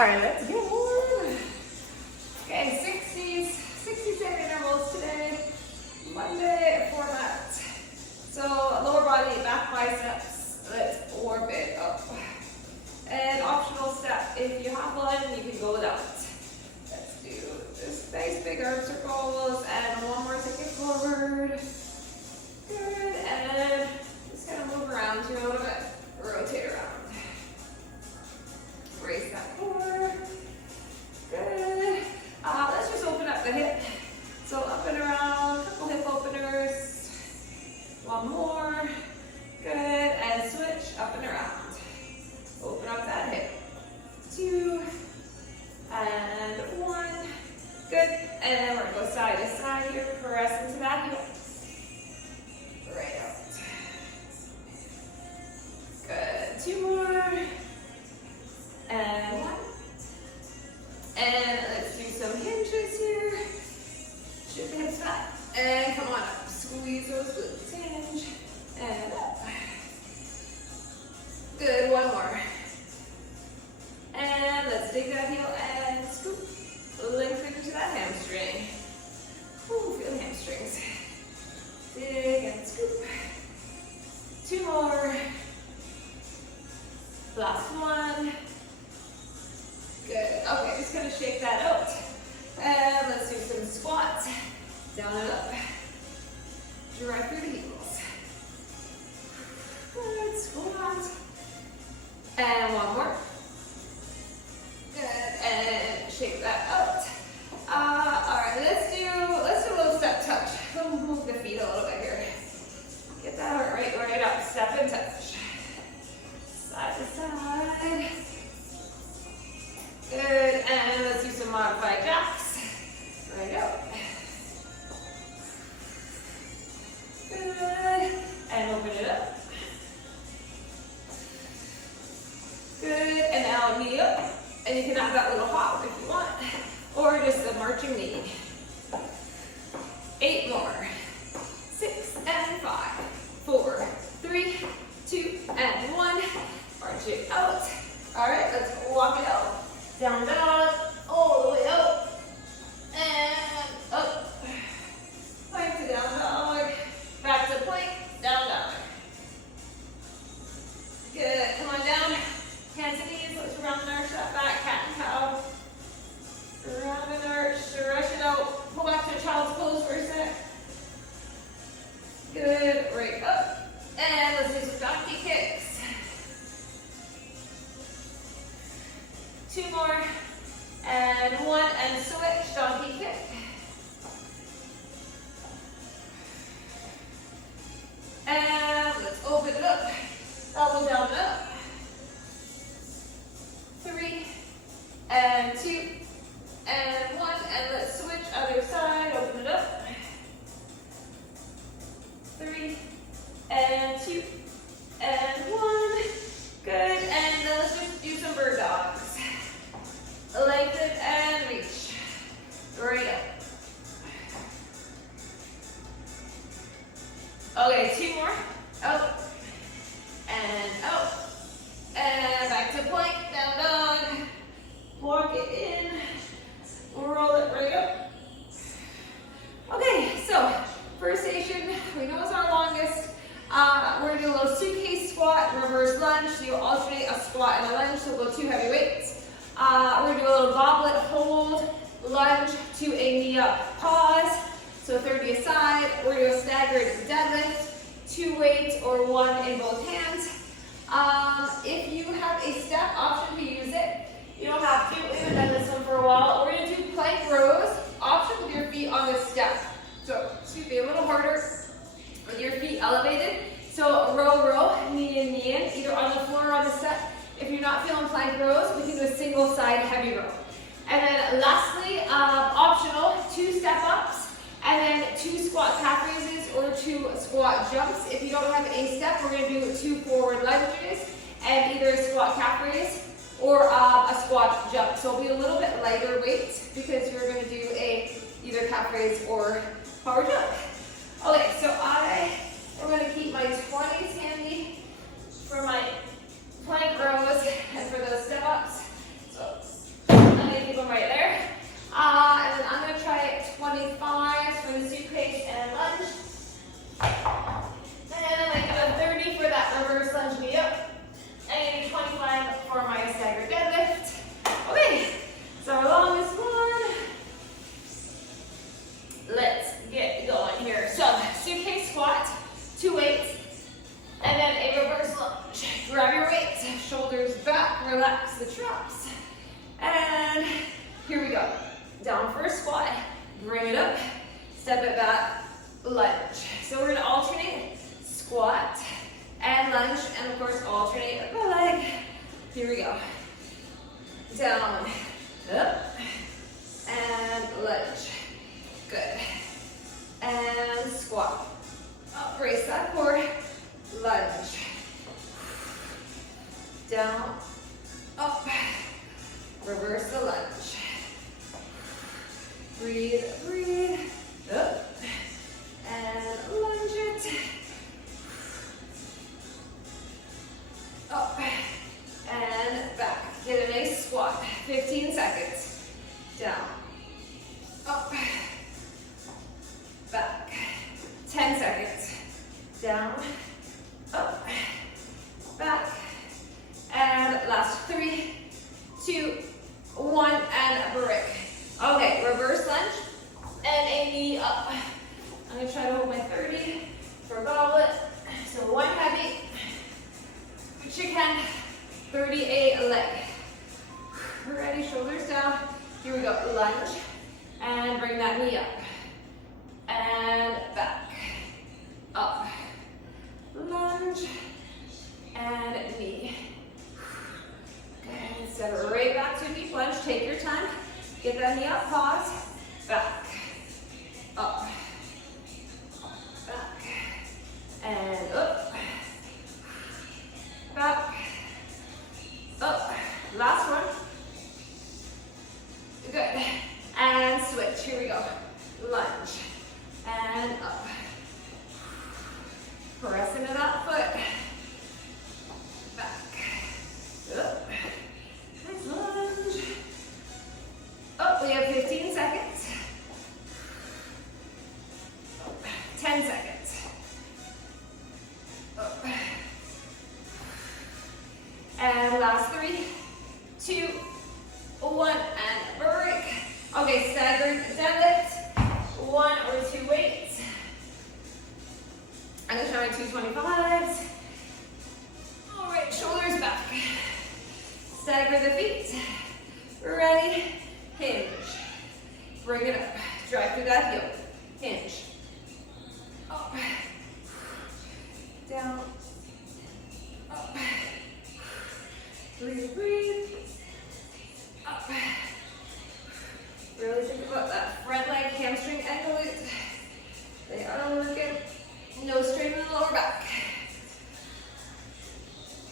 All right, let's get warm. Okay, 60-second intervals today. Monday format. So lower body, back biceps. Let's warm it up. And optional step, if you have one, you can go without. Let's do this nice big arm circles and one more second forward. Good, and just kind of move around here a little bit. Rotate around. Brace that core. Good. Let's just open up the hip. So up and around, couple hip openers. One more. Good, and switch up and around. Open up that hip. 2 and 1. Good, and then we're gonna go side to side here. Press into that heel. Right out. Good, 2 more. And 1. And let's do some hinges here. Shift the hips back. And come on up. Squeeze those glutes. Hinge. And up. Good, 1 more. And let's dig that heel and scoop. Lengthen into that hamstring. Ooh, feel the hamstrings. Dig and scoop. 2 more. Last 1. Good. Okay, just gonna shake that out. And let's do some squats. Down and up. Drive through the heels. Good. Squat. And 1 more. Good. And shake that out. Alright, let's do a little step touch. We'll move the feet a little bit here. Get that heart rate right up. Step and touch. Side to side. Good, and let's do some modified jacks. Right out. Good, and open it up. Good, and now knee up. And you can have that little hop if you want, or just a marching knee. 8 more. 6 and 5, 4, 3, 2, and 1. March it out. All right, let's walk it out. Down dog, all the way up, and up. Plank to down dog, back to plank, down dog. Good, come on down, hands and knees, let's round and arch that back, cat and cow. Round and arch, stretch it out, pull back to child's pose for a sec. Good, right up, and let's do some donkey kicks. 2 more, and 1, and switch, donkey kick. And let's open it up, elbow down and up. 3, and 2, and 1, and let's switch, other side, open it up. 3, and 2, and 1. Good, and let's just do some bird dogs. Lengthen and reach. Right up. Okay, 2 more. Out. And out. And back to plank. Down dog. Walk it in. Roll it right up. Okay, so first station, we know it's our longest. We're going to do a little suitcase squat, reverse lunge. So you alternate a squat and a lunge, so we'll go 2 heavy weights. We're going to do a little goblet hold, lunge to a knee up pause. So 30 aside. We're going to do a staggered deadlift, 2 weights or 1 in both hands. If you have a step option to use it, you don't have to. We haven't done this one for a while. We're going to do plank rows, option with your feet on the step. So it's going to be a little harder with your feet elevated. So row, knee in, either on the floor or on the step. If you're not feeling plank rows, we can do a single side heavy row. And then lastly, optional, 2 step ups, and then 2 squat calf raises or 2 squat jumps. If you don't have a step, we're going to do 2 forward lunges and either a squat calf raise or a squat jump. So it'll be a little bit lighter weight because you're going to do either calf raise or power jump. Okay, so I'm going to keep my 20s handy for my plank rows and for those step ups. So Down for a squat. Bring it up. Step it back. Lunge. So we're gonna alternate squat and lunge, and of course alternate the leg. Here we go. Down, up, and lunge. Good. And squat. Up, brace that core. Lunge. Down, up. Reverse the lunge. Breathe, breathe. Up. And lunge it. Up. And back. Get a nice squat. 15 seconds. Down. Up. Back. 10 seconds. Down. Up. Back. And last 3, 2, 1, and break. Okay, reverse lunge and a knee up. I'm gonna try to hold my 30 for goblet. So 1 heavy, which you can, 38 leg. Ready, shoulders down. Here we go, lunge, and bring that knee up. And back, up, lunge, and knee. Okay, step it right back to a deep lunge. Take your time. Get that knee up, pause, back, up, back, and up, back, up. Last one. Good. And switch. Here we go. Lunge, and up. Press into that foot. Back, up. Nice lunge. Up, we have 15 seconds. 10 seconds. Up. And last 3, 2, 1, and break. Okay, staggered deadlift, 1 or 2 weights. I'm gonna try my 225s. All right, shoulders back. Stagger the feet. Ready? Hinge. Bring it up. Drive through that heel. Hinge. Up. Down. Up. Breathe, breathe. Up. Really think about that front leg, hamstring, and glute. They are working. No strain in the lower back.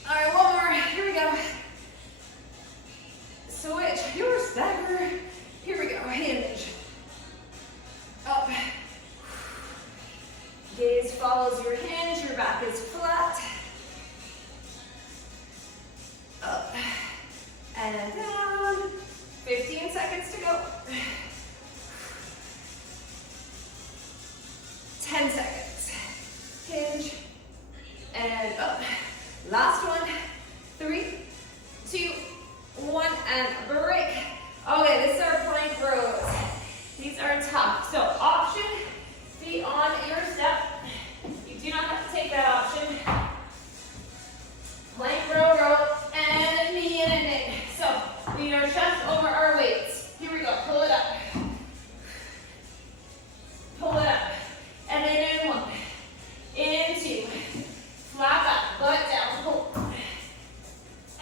All right, one more. Here we go. Switch your stagger. Here we go. Hinge. Up. Gaze follows your hinge. Your back is flat. Up. And down. 15 seconds to go. 10 seconds. Hinge. And up. Last one. 3, 2, 1, and break. Okay, this is our plank rows. These are tough. So option, be on your step. You do not have to take that option. Plank row, and knee in and in. So we need our chest over our weights. Here we go, pull it up. Pull it up. And then in 1, in 2. Flat back, butt down, pull.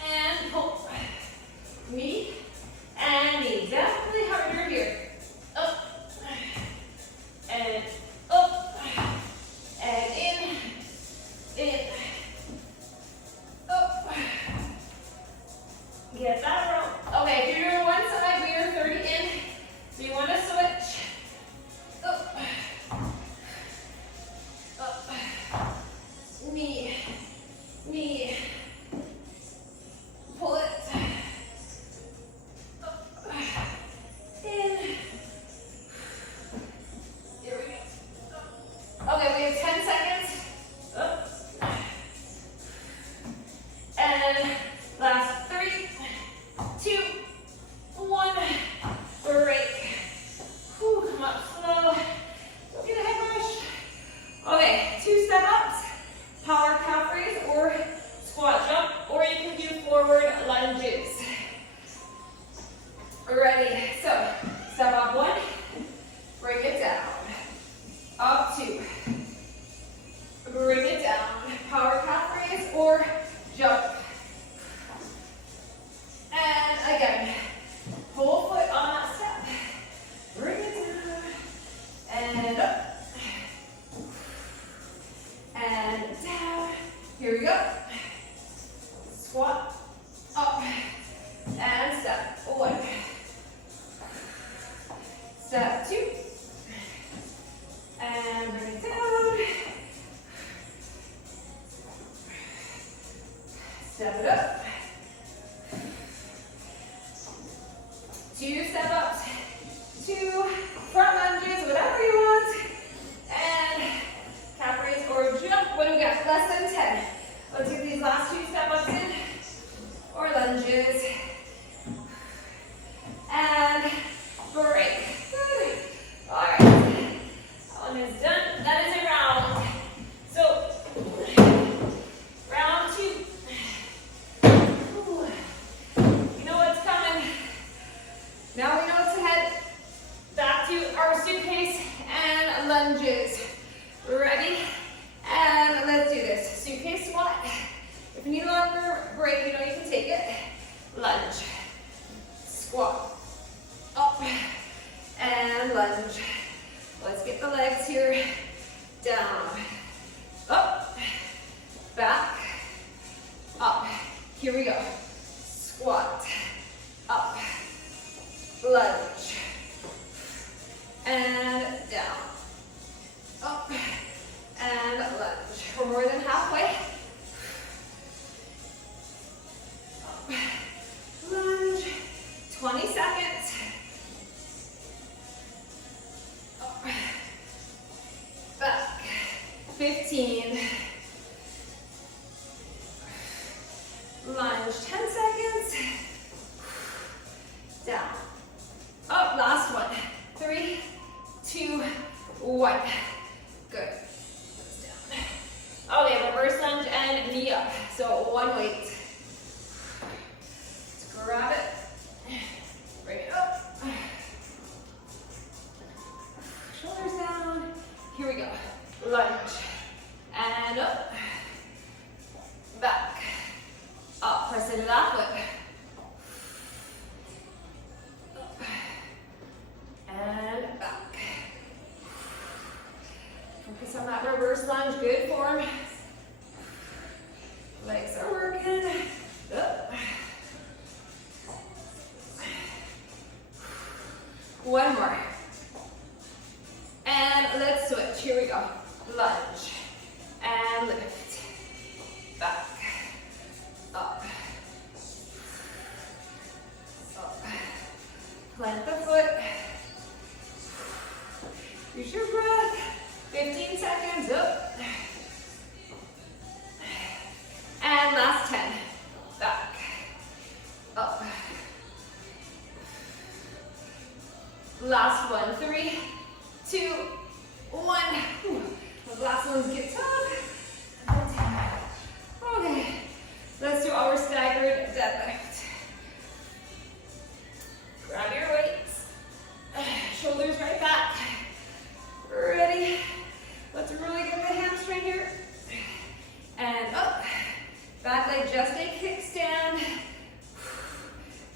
And pull. Knee and knee. Definitely harder here. Up. And up. And in. Up. Get that row. Okay, if you're doing one side, we are 30 in. So 2 step ups, 2 front lunges, whatever you want, and calf raise or jump. What do we got? Less than 10. Let's get these last 2 step ups in, or lunges, and break. Good. All right, that one is done. That is a round. So, round 2. Ooh. You know what's coming. Now we know to head back to our suitcase and lunges. Ready? And let's do this. Suitcase squat. If you need a longer break, you know you can take it. Lunge. Squat. Up. And lunge. Let's get the legs here. Down. Up. Back. Up. Here we go. Squat. Up. Lunge. And down. Up. And lunge. We're more than halfway. Up. Lunge. 20 seconds. Up. Back. 15. Lunge. 10 seconds. Down. Up. Last one. 3, 2, 1. Good. Down. Okay, reverse lunge and knee up. So one weight. Let's grab it. Bring it up. Shoulders down. Here we go. Lunge. And up. Back. Up. Press into that foot. Up. And back. Focus on that reverse lunge. Good form. Legs are working. Up. One more. And let's switch. Here we go. Lunge. And lift. Back. Up. Up. Plant the foot. Use your breath. 15 seconds. Up. And last 10. Back. Up. Last one. 3, 2, 1. Those last ones get tough. Okay. Let's do our staggered deadlift. Grab your weights. Shoulders right back. Ready? Let's really get the hamstring here. And up. Back leg, just a kickstand.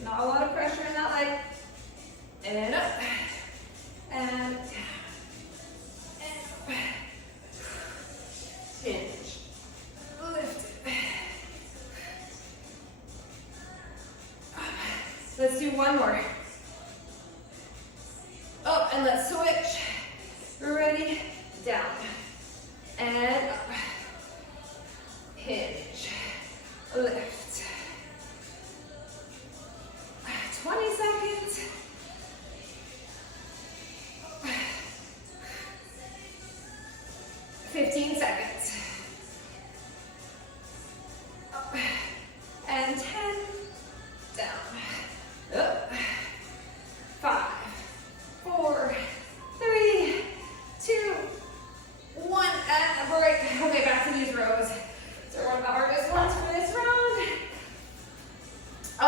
Not a lot of pressure in that leg. And up. And down. And up. Hinge. Lift it. Let's do one more. Up, and let's switch. Ready? Down. And up. Hinge. Lift. 20 seconds. 15 seconds. Up. And 10. Down. Up. 5, 4, 3, 2, 1. And a break. Okay, back to these rows. So one of the hardest ones for this round.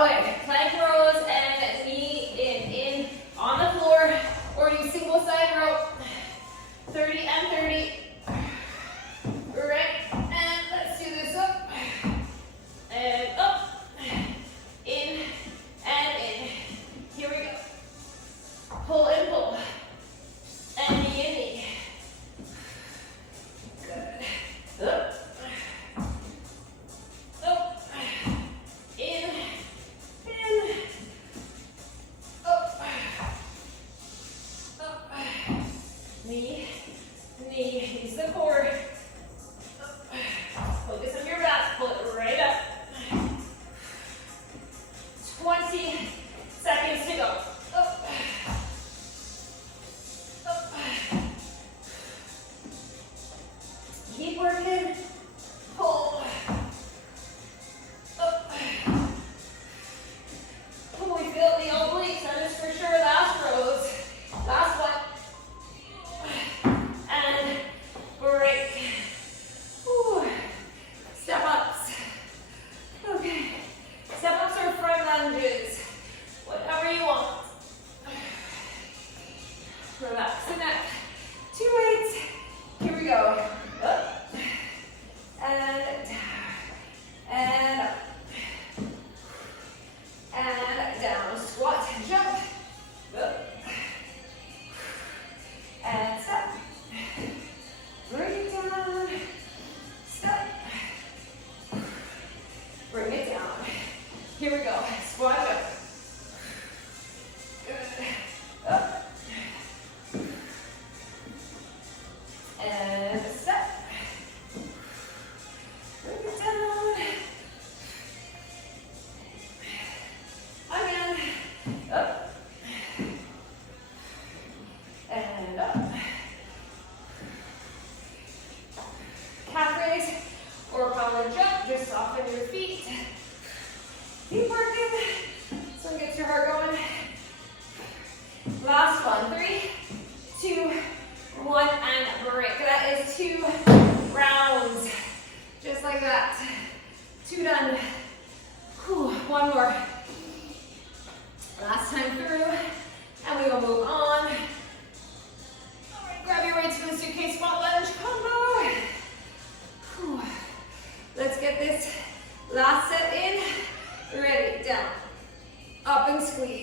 Okay, plank rows and knee in on the floor, or use single side rope. 30 and 30. Right, and let's do this up and up, in and in. Here we go. Pull and pull, and knee. Good. Up. Up, in, up, knee, use the core, focus on your back, pull it right up, 20 seconds to go.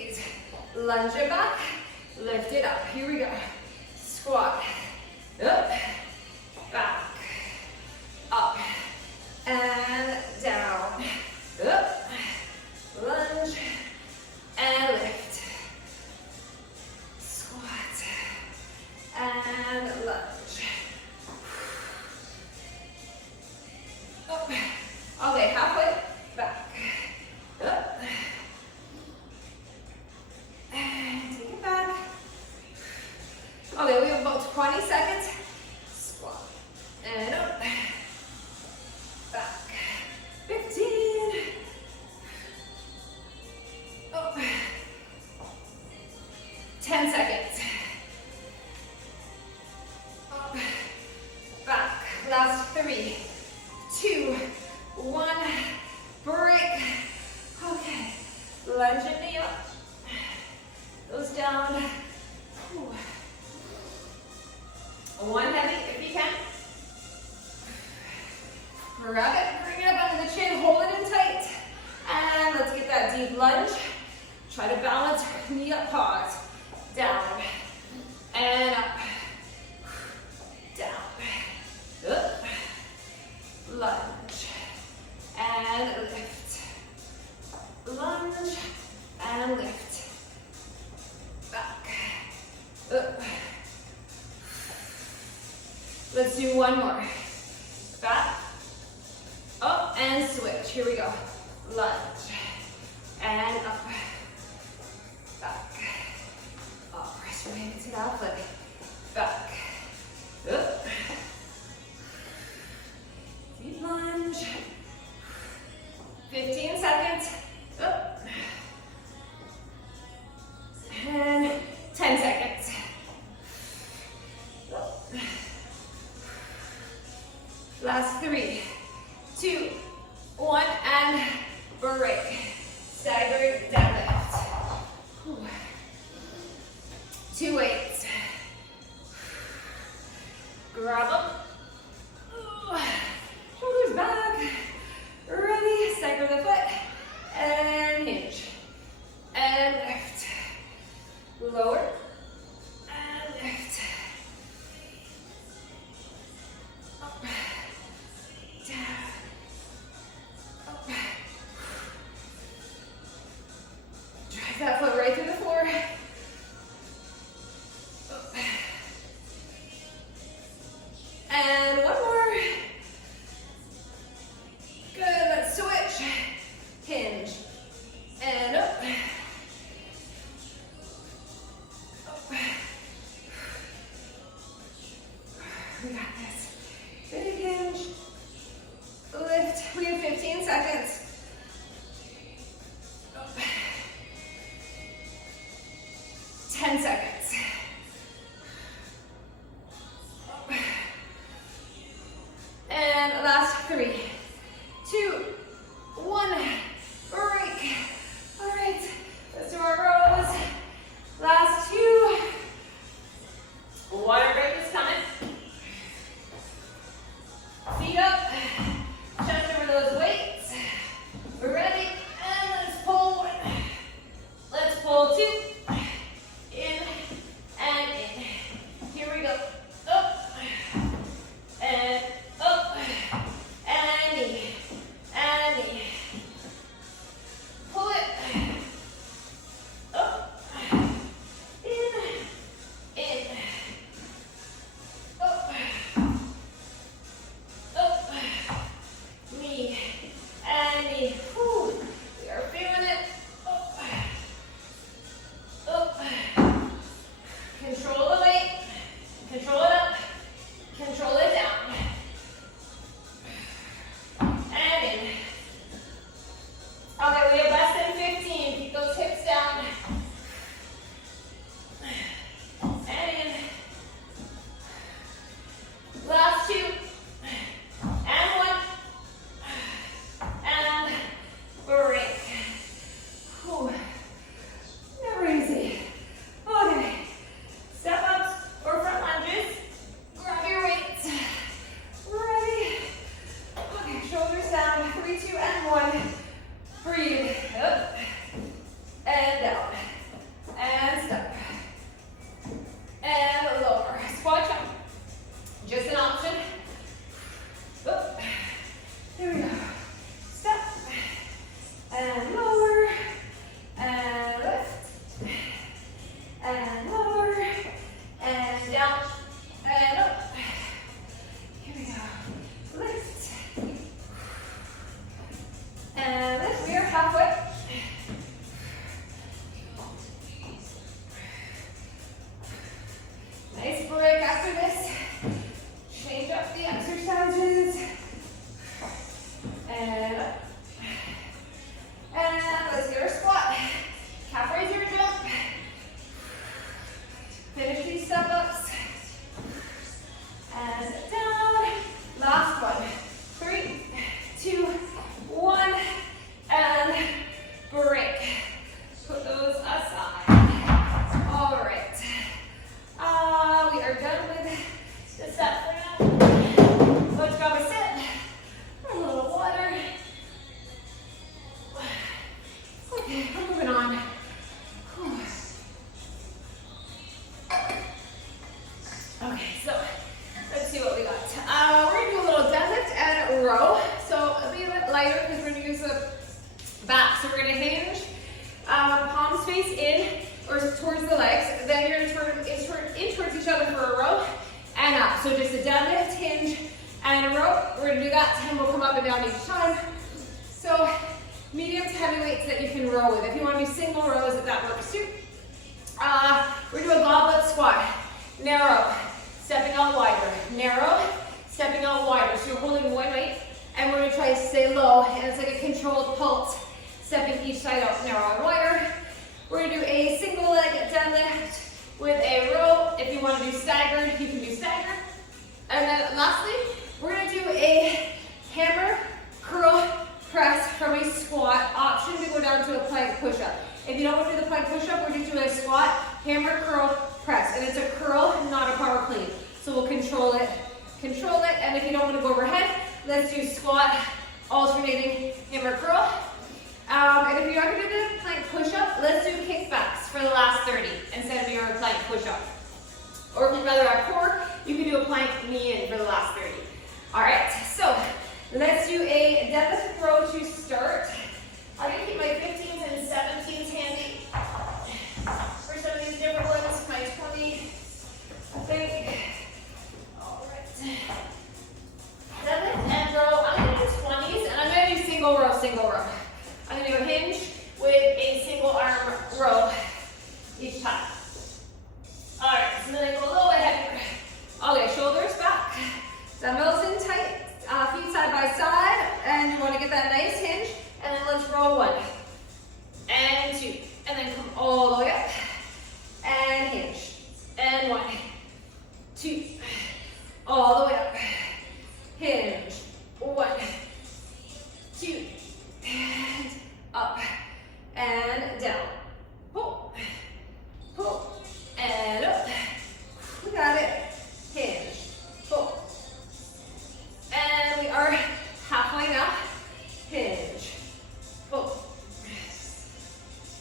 squeeze. Lunge it back, lift it up. Here we go. Squat, up, back, up, and down, up, lunge, and lift. Squat, and lunge. Up. Okay, halfway, back, up, and take it back. Okay, we have about 20 seconds. Squat, and up, back, 15, up, 10 seconds, up, back, last 3, 2, 1, break. Okay, lunge your knee up, goes down. Whew. One heavy if you can. Grab it, bring it up under the chin, hold it in tight. And let's get that deep lunge. Try to balance, knee up, pause. Down, and up, down, up, lunge, and lift, lunge, and lift, back, up. Let's do one more. Back, up, and switch. Here we go. Lunge, and up, back, up. Press your way into that foot. Back, up. Deep lunge. 15 seconds. Up. And 10 seconds. Up. Last 3, 2, 1, and break. Staggered deadlift. Whew. 2 weights. Grab them. Shoulders back. Ready. Stagger the foot. And hinge. And lift. Lower. And lift. Up. Down. Up. Drive that foot right through the floor. Up. And one more. Good, let's switch. Hinge. And up. Up. We got this. Big hinge. Lift. We have 15 seconds. Up. 10 seconds. Up. And last 3, 2, 1. Break. All right. Let's do our rows. Last 2. Water break is coming. Feet up. Chest over those weights. We're ready. And let's pull 1. Let's pull 2. In back. So just a deadlift, hinge, and a row. We're gonna do that, and we'll come up and down each time. So medium to heavy weights that you can row with. If you want to do single rows, if that works too. We're gonna do a goblet squat. Narrow, stepping out wider. Narrow, stepping out wider. So you're holding one weight, and we're gonna try to stay low, and it's like a controlled pulse, stepping each side out, narrow and wider. We're gonna do a single leg deadlift with a row. If you want to do staggered, you can do staggered. And then lastly, we're gonna do a hammer curl press from a squat. Option to go down to a plank push-up. If you don't want to do the plank push-up, we're just doing a squat, hammer curl press. And it's a curl, not a power clean. So we'll control it. And if you don't want to go overhead, let's do squat, alternating hammer curl. And if you're not going to do the plank push-up, let's do kickbacks for the last 30 instead of your plank push-up. Or if you'd rather have core, you can do a plank knee in for the last 30. All right, so let's do a deadlift row to start. I'm going to keep my 15s and 17s handy for some of these different ones. My 20, I think. All right. Deadlift and row. I'm going to do 20s, and I'm going to do single row, single row. I'm going to do a hinge with a single arm row each time. All right, so then I go a little bit heavier. Okay, shoulders back, dumbbells in tight, feet side by side, and you want to get that nice hinge, and then let's roll 1, and 2, and then come all the way up, and hinge, and 1, 2, all the way up, hinge, 1, 2, and up, and down, pull, pull, and up, we got it, hinge, pull, and we are halfway now, hinge, pull,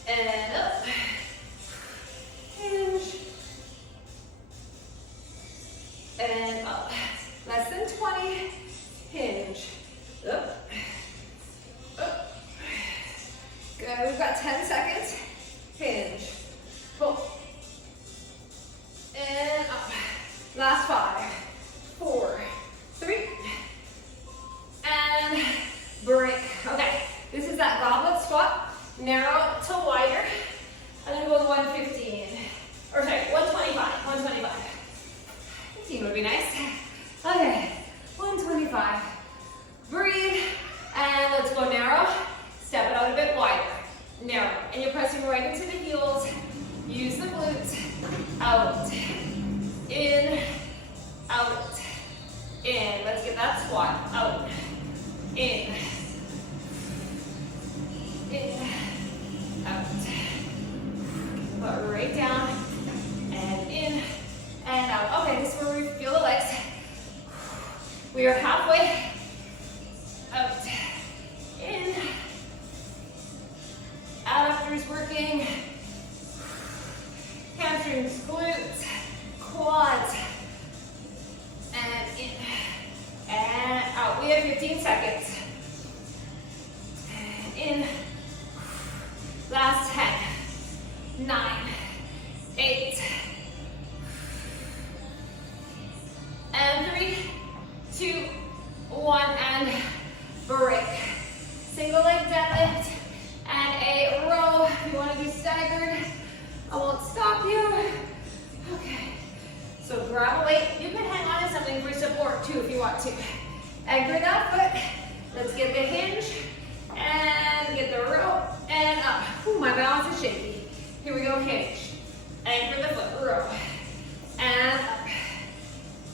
and up, hinge, and up, less than 20, hinge, up, up, good, we've got 10 seconds, hinge, pull, and up, last 5, 4, 3, and break. Okay, this is that goblet squat, narrow to wider. I'm gonna go with 115, or sorry, 125. 15 would be nice. Okay, 125. Breathe, and let's go narrow. Step it out a bit wider. Narrow, and you're pressing right into the heels. Use the glutes. Out, in, out, in. Let's get that squat. Out, in, out. Put right down, and in, and out. Okay, this is where we feel the legs. We are halfway. Out, in, adductors working, hamstrings, glutes, quads, and in, and out. We have 15 seconds. And in, last 10, 9, 8, and 3, 2, 1, and break. Single leg deadlift and a row. If you want to do staggered, I won't stop you. Okay. So grab a weight. You can hang on to something for support too if you want to. Anchor that foot. Let's get the hinge and get the row and up. Ooh, my balance is shaky. Here we go, hinge. Anchor the foot, row. And up.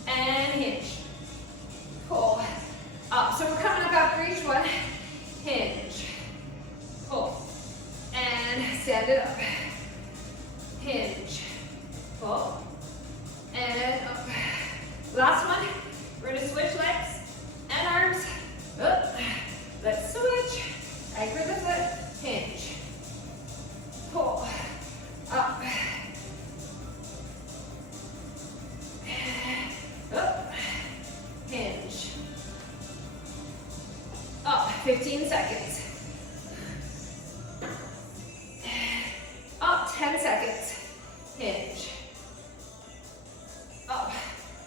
And hinge. Pull. Up. So we're coming up after each one. Hinge. Pull. And stand it up. Hinge. Pull. And up. Last one. We're going to switch legs and arms. Up. Let's switch. Anchor the foot. Hinge. Pull. Up. Up. Hinge. Up. 15 seconds. Up. 10 seconds. Hinge. Up.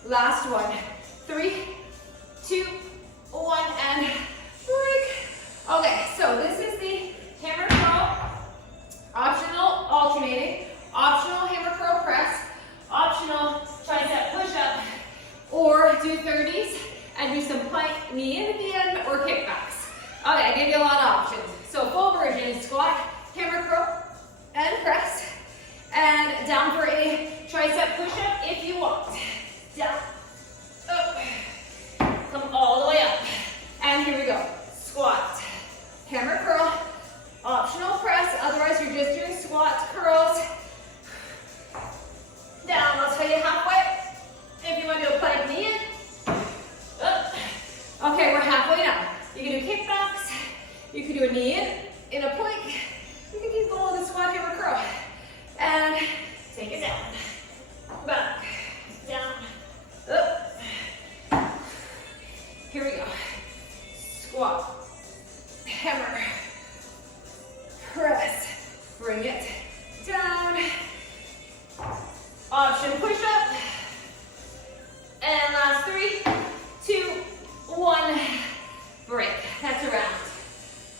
Last one. 3, 2, 1, and break. Okay, so this is the hammer curl, optional alternating, optional hammer curl press, optional tricep push-up, or do 30s and do some plank knee in at the end or kickbacks. Okay, I gave you a lot of options. So full version is squat, hammer curl, and press, and down for a tricep push-up if you want. Down, up, come all the way up, and here we go. Squat, hammer curl, optional press, otherwise you're just doing squats, curls. Down, I'll tell you halfway. If you want to do a plank knee in, up. Okay, we're halfway now. You can do kickbacks, you can do a knee in a plank, you can keep going with a squat, hammer curl. And take it down, back, down, up. Here we go. Squat, hammer, press, bring it down. Option push up. And last 3, 2, 1, break. That's a round.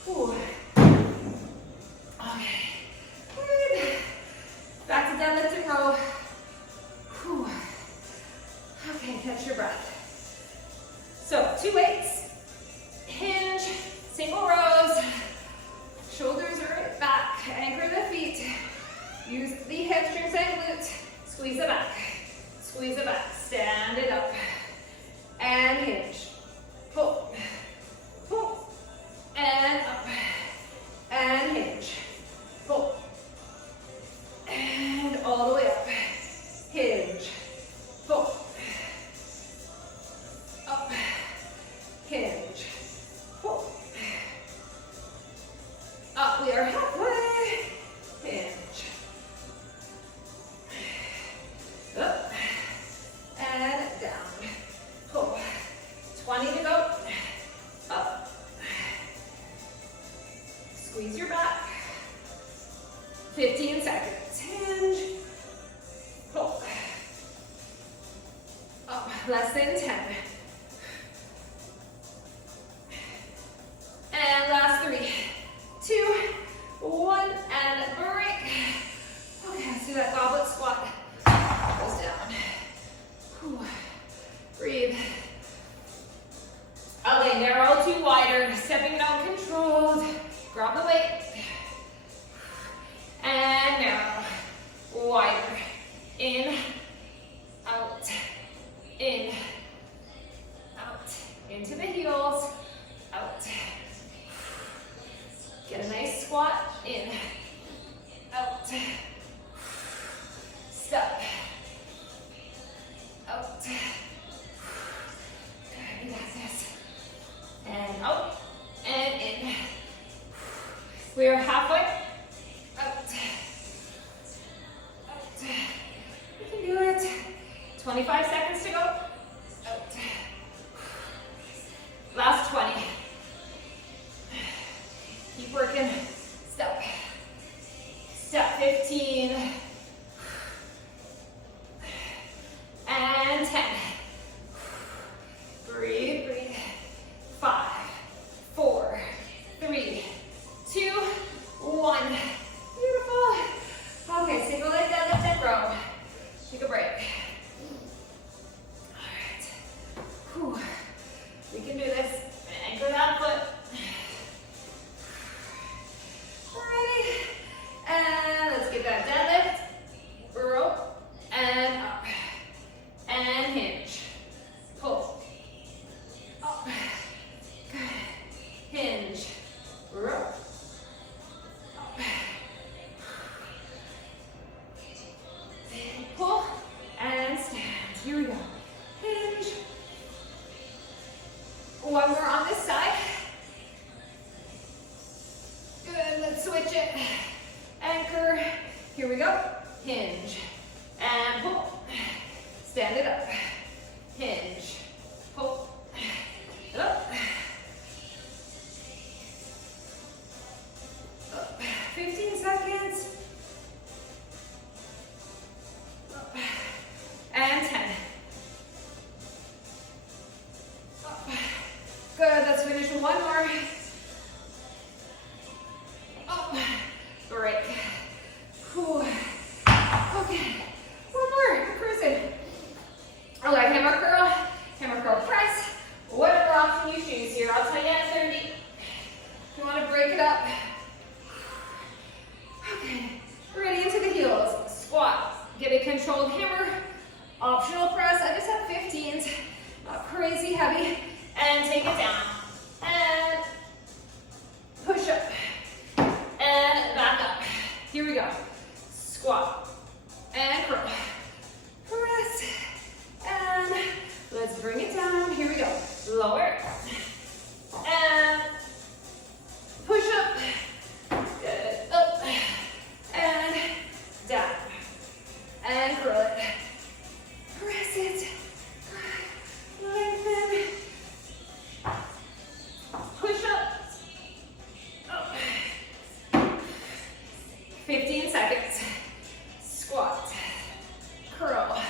Whew. Okay. Good. Back to deadlift and row. Whew. Okay, catch your breath. So 2 weights, hinge, single rows, shoulders are back, anchor the feet, use the hamstrings and glutes, squeeze it back, stand it up, and hinge, pull, pull, and up, and hinge, pull, and all the way up, hinge, pull, up, hinge, pull, up, we are halfway, hinge, up, and down, pull, 20 to go, up, squeeze your back, 15 seconds, hinge, pull, up, less than 10, and last 3, 2, 1, and break. Okay, let's do that goblet squat. Goes down. Whew. Breathe. Okay, narrow to wider, stepping down controlled. Grab the weight. And narrow, wider. In, out, in, out. Into the heels, out. Get a nice squat, in, out, step, out, good, you got this, and out, and in, we are halfway, out, you can do it, 25 seconds to go, out, last 20, keep working, step, 15, and 10, breathe, breathe, 5, 4, 3, 2, 1, beautiful, okay, single leg deadlift and row, take a break, all right, whew. We can do this, anchor that foot, ready, and let's get that deadlift, row, and up, and hinge, pull, up, good, hinge, row, up, pull, and stand, here we go, hinge, one more on this side, good, let's switch it, anchor, here we go, hinge, and pull, stand it up, hinge, pull, up, up, 15 seconds, up, and 10, One more. I'm cruising. All right, hammer curl press. Whatever option you choose here. I'll tell you at 30. If you want to break it up. Okay. Ready into the heels. Squat. Get a controlled hammer. Optional press. I just have 15s. Not crazy heavy. And take it down. And push up. And back up. Here we go. Squat. And curl. Press. And let's bring it down. Here we go. Lower. And push up. Good. Up. And down. And curl it. Press it. Lengthen. Push up. Up. 15 seconds. Squat. Curl.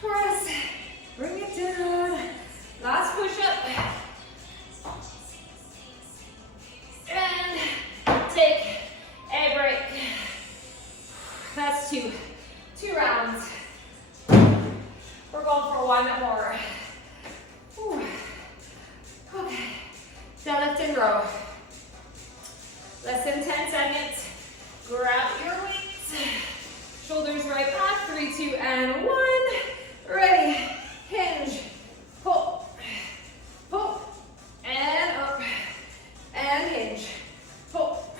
Press. Bring it down. Last push up. And take a break. That's two. 2 rounds. We're going for one more. Ooh. Okay. Deadlift and row. Less than 10 seconds. Grab your weights. Shoulders right back. 3, 2, and 1. Ready. Hinge. Pull. Pull. And up. And hinge. Pull.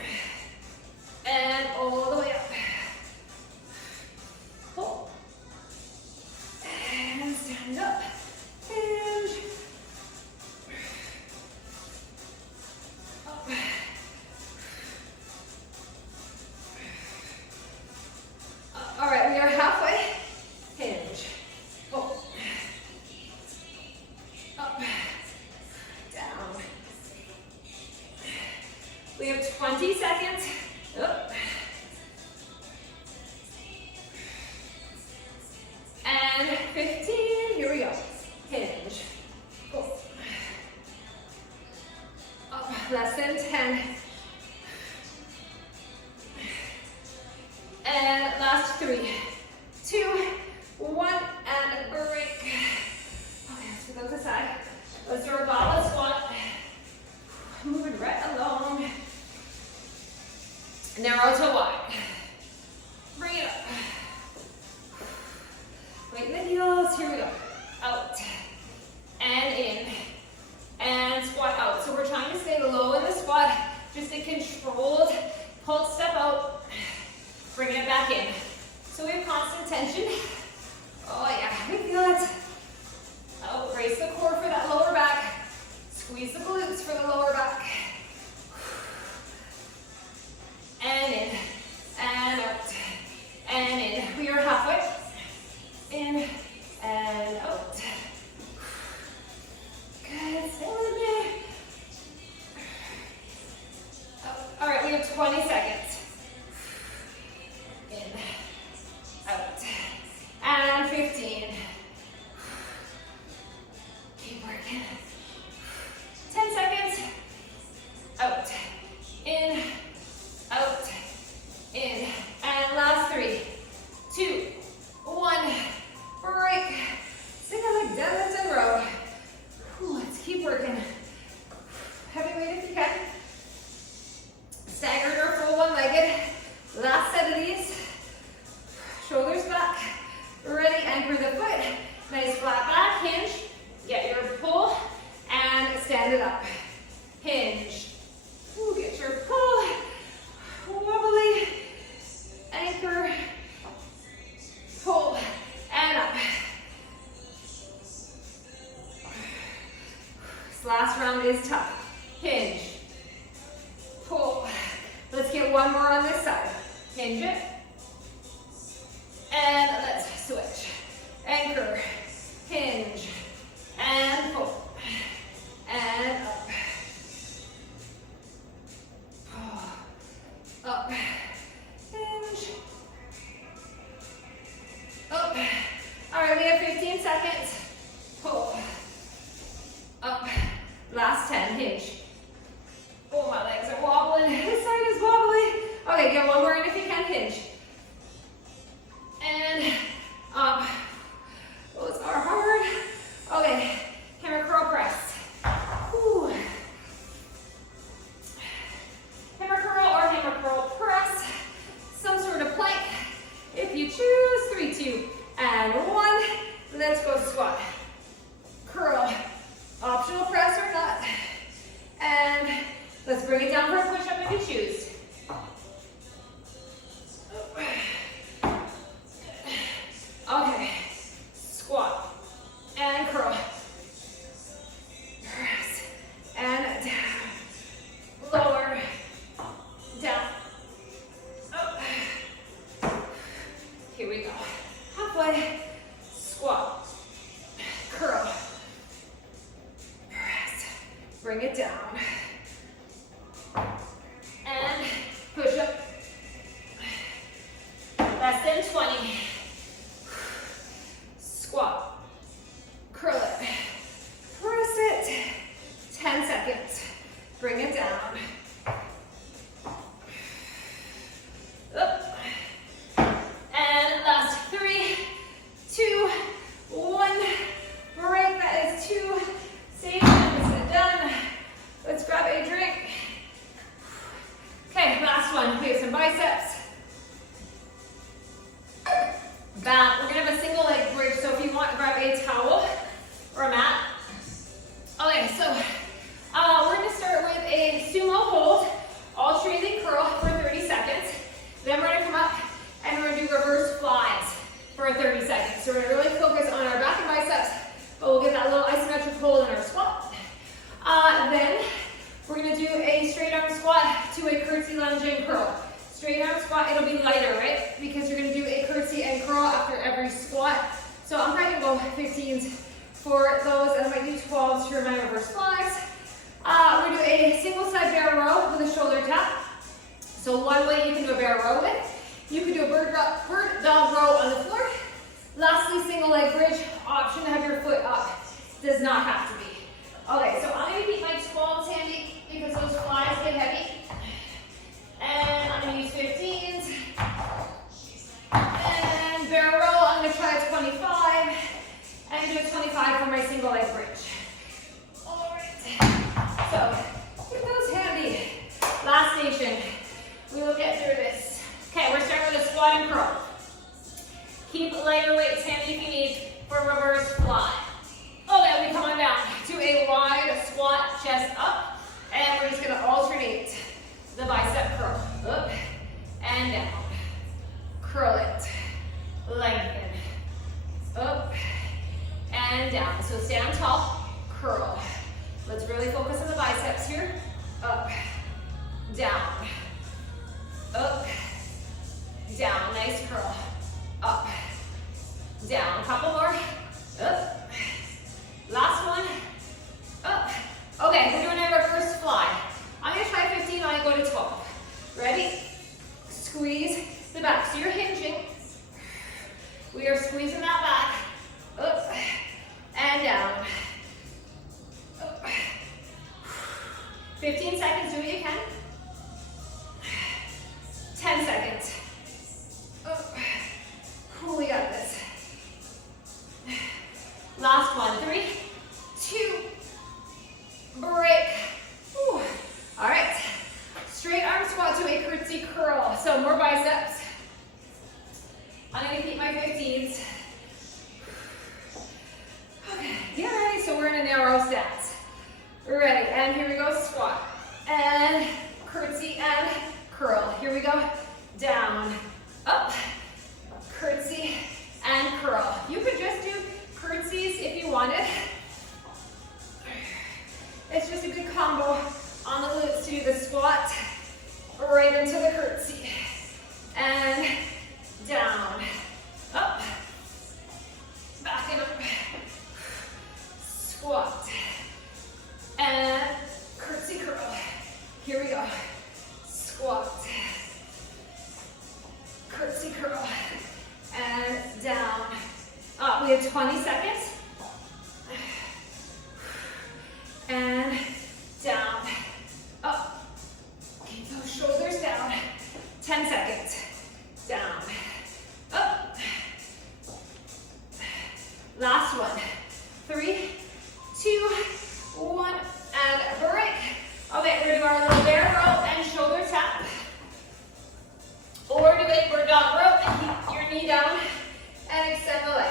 And all the way up. Pull. And stand up. Hinge. Up. All right, we are halfway. Hinge. Pull. Up. Down. We have 20 seconds. Up. And 15. Here we go. Hinge. Pull. Up. Less than 10. And last 3, 2, 1, and break. Okay, let's put those aside. Let's do our goblet squat. Moving right along. Narrow to wide. Bring it up. Right in the heels. Here we go. Out. And in. And squat out. So we're trying to stay low in the squat. Just a controlled pulse step out. Bring it back in. So we have constant tension. Oh yeah, we feel it. Oh, brace the core for that lower back. Squeeze the glutes for the lower back. And in, and out, and in. We are halfway. In, and out. Good, stay with me. Oh, all right, we have 20 seconds. In, out, and 15. Keep working. 10 seconds. Out, in, out, in, and last 3, 2, 1. Break. Single leg deadlifts and row. Let's keep working. Heavy weight if you can. Staggered or full one-legged. Last set of these. Shoulders back. Ready, anchor the foot. Nice flat back, hinge. Get your pull and stand it up. Hinge. Ooh, get your pull. Wobbly. Anchor. Pull. And up. This last round is tough. Hinge. Pull. Let's get one more on this side. Hinge it. And let's switch. Anchor. Hinge. And pull. And up. Up. Hinge. Up. All right, we have 15 seconds. Pull. Up. Last 10. Hinge. Oh, my legs are wobbling. This side is wobbly. Okay, get one more in if you can. Hinge. and 1. Let's go squat. Curl. Optional press or not. And let's bring it down for a push-up if you choose. Okay. Squat. And curl. Press. And down. Lower. Down. Up. Here we go. Halfway. Squat. Curl. Press. Bring it down. And push up. Less than 20. Squat. Curl it. Press it. 10 seconds. Bring it down. Up. And last 3, 2, 1. Break. That is 2. Same. This is done. Let's grab a drink. Okay, last one. We have some biceps. Back. We're gonna have a single leg bridge, so if you want, grab a towel or a mat. Okay, so we're gonna start with a sumo hold, alternating curl for 30 seconds. Then we're gonna come up and we're gonna do reverse flies for 30 seconds. So we're gonna really focus on our back and biceps, but we'll get that little isometric hold in our squat. Then we're gonna do a straight arm squat to a curtsy lunge and curl. Straight arm squat, it'll be lighter, right? Because you're gonna do a curtsy and curl after every squat. So I'm probably gonna go 15s for those, and I might do 12s for my reverse flies. We're gonna do a single side bear row with a shoulder tap. So one way you can do a bear row with. You can do a bird dog row on the floor. Lastly, single leg bridge, option to have your foot up. Does not have to be. Okay, so I'm gonna keep my 12s handy because those flies get heavy. And I'm gonna use 15s. And bear row, I'm gonna try a 25. And do a 25 for my single leg bridge. All right. So, keep those handy. Last station. We will get through this. Okay, we're starting with a squat and curl. Keep lighter weights handy if you need for reverse fly. Okay, we come on down to a wide squat, chest up. And we're just gonna alternate the bicep curl. Up and down. Curl it. Lengthen. Up and down. So stand tall. Curl. Let's really focus on the biceps here. Up. Down. Up. Down. Nice curl. Up. Down. Couple more. Up. Last one. Up. Okay, we're doing a reverse fly. I'm going to try 15, I'm going to go to 12. Ready? Squeeze the back. So you're hinging. We are squeezing that back. Up and down. Up. 15 seconds, do what you can. 10 seconds. Up. Cool, we got this. Last one. 3, 2, break. Whew. All right. Straight arm squat to a curtsy curl. So more biceps. I'm going to keep my 15s. Okay, get ready. So we're in a narrow stance. Ready, and here we go. Squat and curtsy and curl. Here we go. Down, up, curtsy and curl. You could just do curtsies if you wanted. It's just a good combo on the glutes to do the squat right into the curtsy. And down, up, back and up, squat, and curtsy curl. Here we go. Squat, curtsy curl, and down, up. We have 20 seconds. And down, up. Keep those shoulders down. 10 seconds. Down, up. Last one. 3, 2, 1, and break. Okay, we're gonna do our little bear row and shoulder tap. Or do a bird dog row and keep your knee down and extend the leg.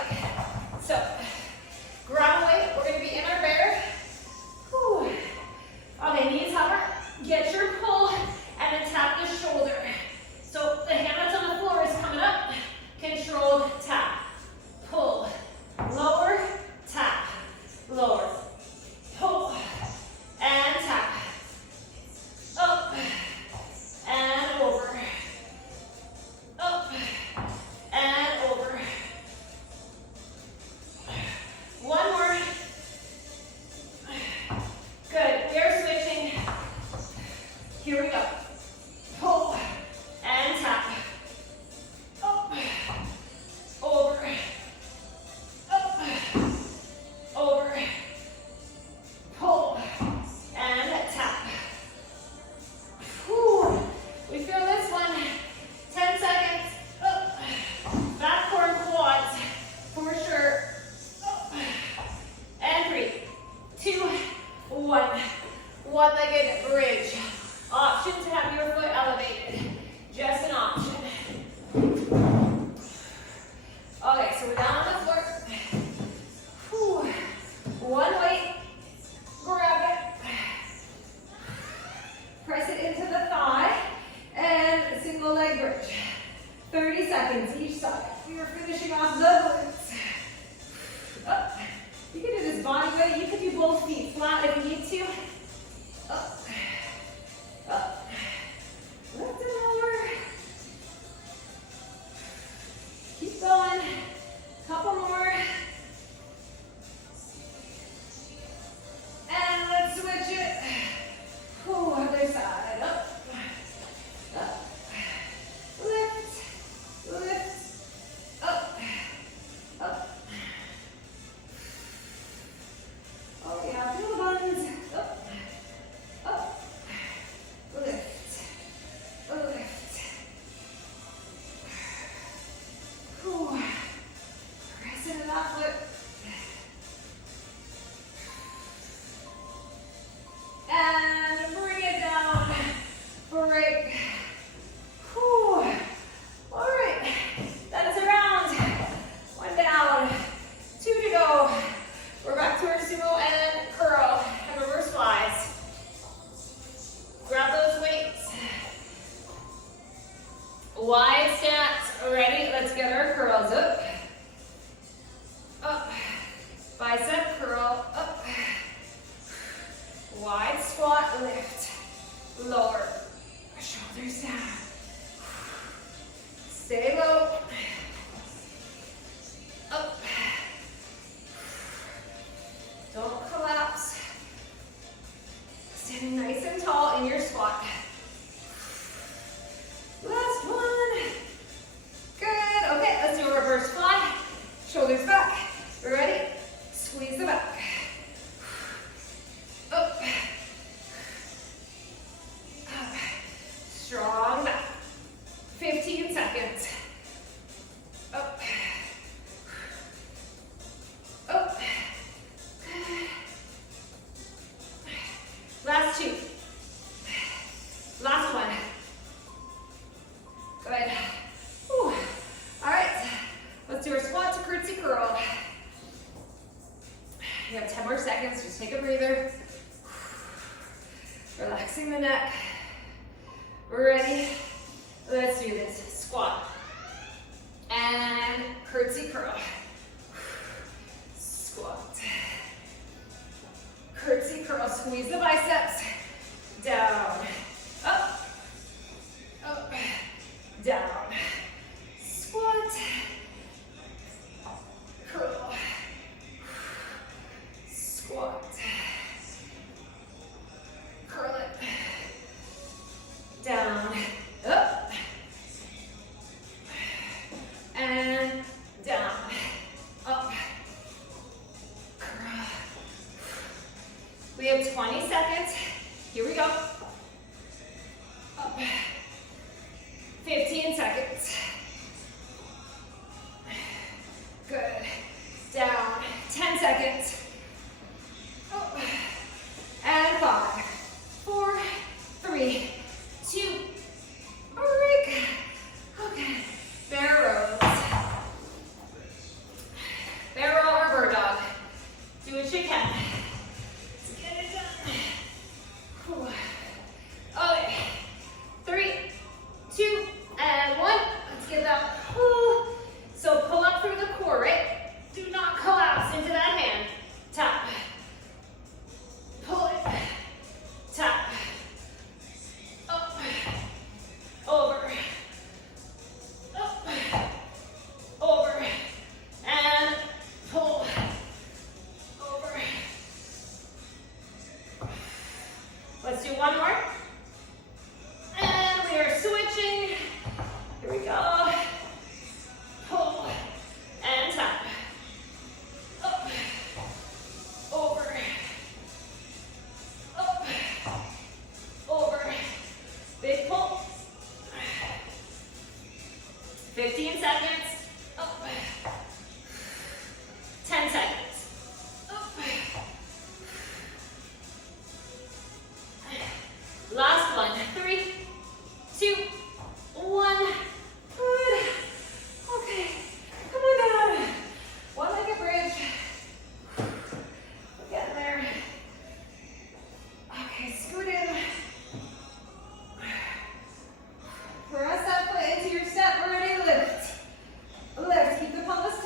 one. Couple more. And let's switch it. Ooh, other side. Up. Up. Lift. Lift. Up. Up. Oh yeah, feel the buns. Up. Up. Lift. Lift. Ooh. Press into that foot. And bring it down. Break. Whew. All right. That is a round. One down. Two to go. We're back to our sumo and curl and reverse flies. Grab those weights. Wide stance. Ready? Let's get our curls up. Up. Bicep curl. Up. Wide squat, lift, lower, shoulders down. Stay low. Up. Don't collapse. Standing nice and tall in your squat. Last one. Good. Okay, let's do a reverse fly. Shoulders back. Ready? Squeeze the back. Up. Up. Strong back. 15 seconds. Up. Up. Last two. Last one. Good. Whew. All right. Let's do our squat to curtsy curl. You have 10 more seconds. Just take a breather. Relaxing the neck. Ready? Let's do this. Squat. And curtsy curl. Squat. Curtsy curl. Squeeze the biceps. Down. Up. Up. Down. Squat. Curl. Squat. Curl it. Down. Up. And down. Up. Curl. We have 20 seconds. Here we go. Up. 15 seconds. Good. Down. 10 seconds. Up. And 5, 4, 3, 2, break. Okay. Bear rows. Bear roll or bird dog. Do what you can. Let's get it done. Whew. Okay. 3, 2, and 1. Let's get that. Whew. So pull up through the core, right? Do not collapse into that hand. Tap. Pull it. Tap. Up. Over. Up. Over. And pull. Over. Let's do one more. And we are switching. Here we go. Pull. And tap. Up. Over. Up. Over. Big pull. 15 seconds. Up. 10 seconds. Up. Last one. 3, 2, 1. Good. Okay. Come on down. One-legged bridge. We're getting there. Okay, scoot in. Press that foot into your step. Ready? Lift. Lift. Keep the pelvis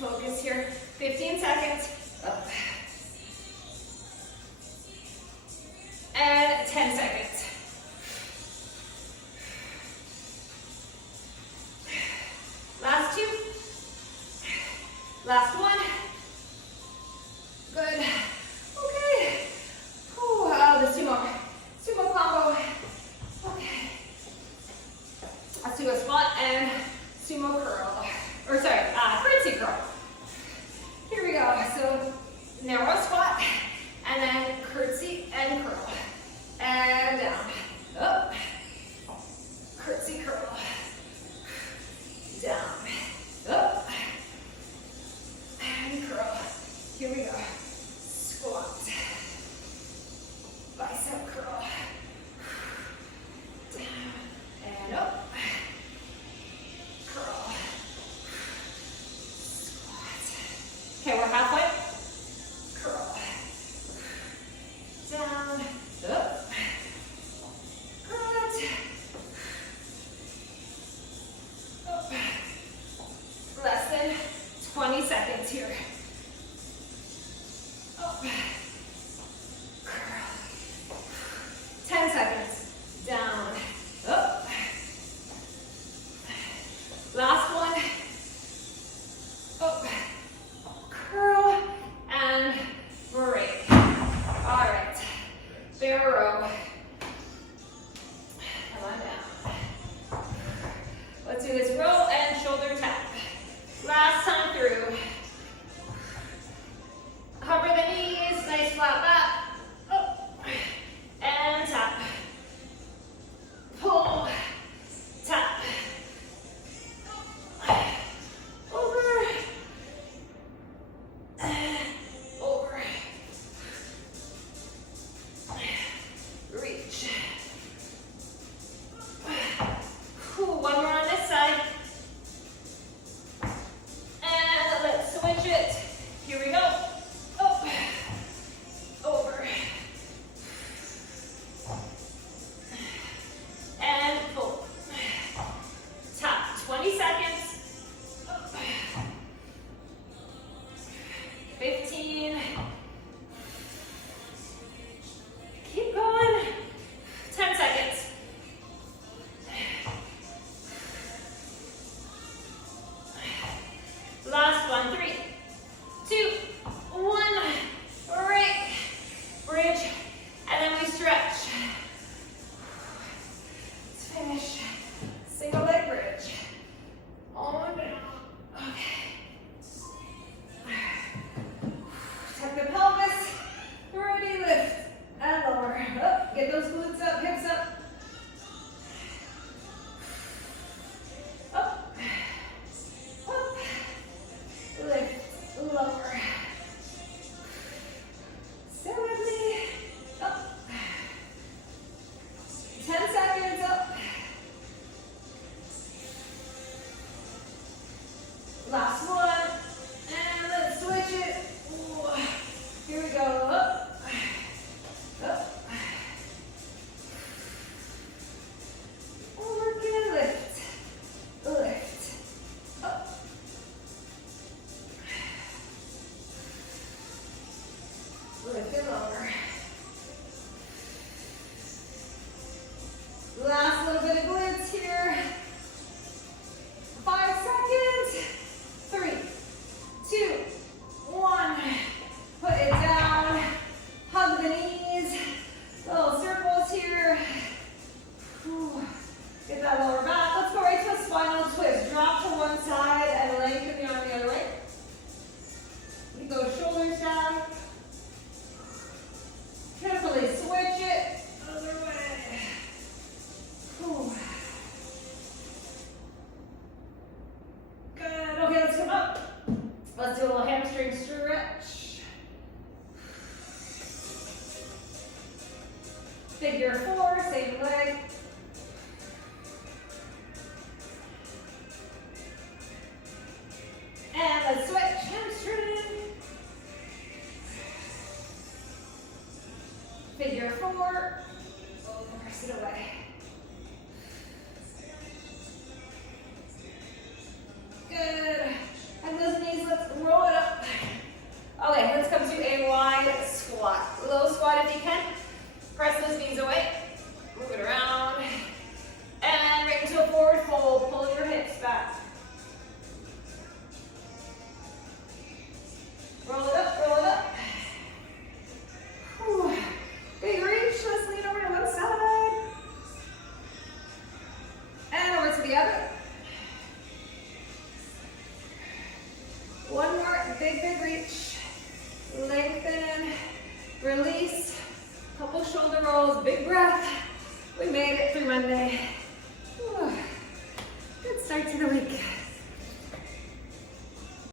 Focus here. 15 seconds. Up. And 10 seconds. Last two. Last one. Good. Okay. Ooh, the sumo combo. Okay. Let's do a squat and sumo curl. Or sorry, curtsy curl. Here we go. So narrow squat and then curtsy and curl. And down. Up. Curtsy curl. Down. Up. And curl. Here we go. Squat. Bicep curl. Down. And up. Curl. Squat. Okay, we're halfway. Curl. Down. Up. Good. Up. Less than 20 seconds here. Up. Curl. 10 seconds. Down. Up. Last one. Up. Curl and break. All right. Bear row. Come on down. Let's do this row and shoulder tap. Last time through. Cover the knees, nice flat back. Up. And tap. Pull. Tap. Over. Over. Reach. One more on this side. And let's switch it. Here we go. Up. Over. And pull. Tap. 20 seconds. Up. 15. Keep going. 10 seconds. Last one. 3, 2, 1. Break. Bridge. And then we stretch. Let's finish. Single leg bridge. On down. Okay. Tuck the pelvis. Ready, lift. And lower. Up. Get those glutes up, hips up. Up. Up. Lift. Lower. Stay with me. Up. 10 seconds. Up. Last one. And let's switch it. Ooh. Here we go. Up. Up. Over again. Lift. Lift. Up. Lift it lower. Last little bit of glutes here. 5 seconds. 3, 2, 1. Put it down. Hug the knees. Little circles here. Whew. Get that lower back. Let's go right to a spinal twist. Drop to one side and lengthen the arm the other way. You go shoulders down. Carefully switch it. Other way. Whew. Good. Okay, let's come up. Let's do a little hamstring stretch. Figure 4, same leg. And let's switch. Hamstring. Figure 4. Press it away. Good. And those knees, let's big, big reach. Lengthen, release, couple shoulder rolls, big breath. We made it through Monday. Whew. Good start to the week.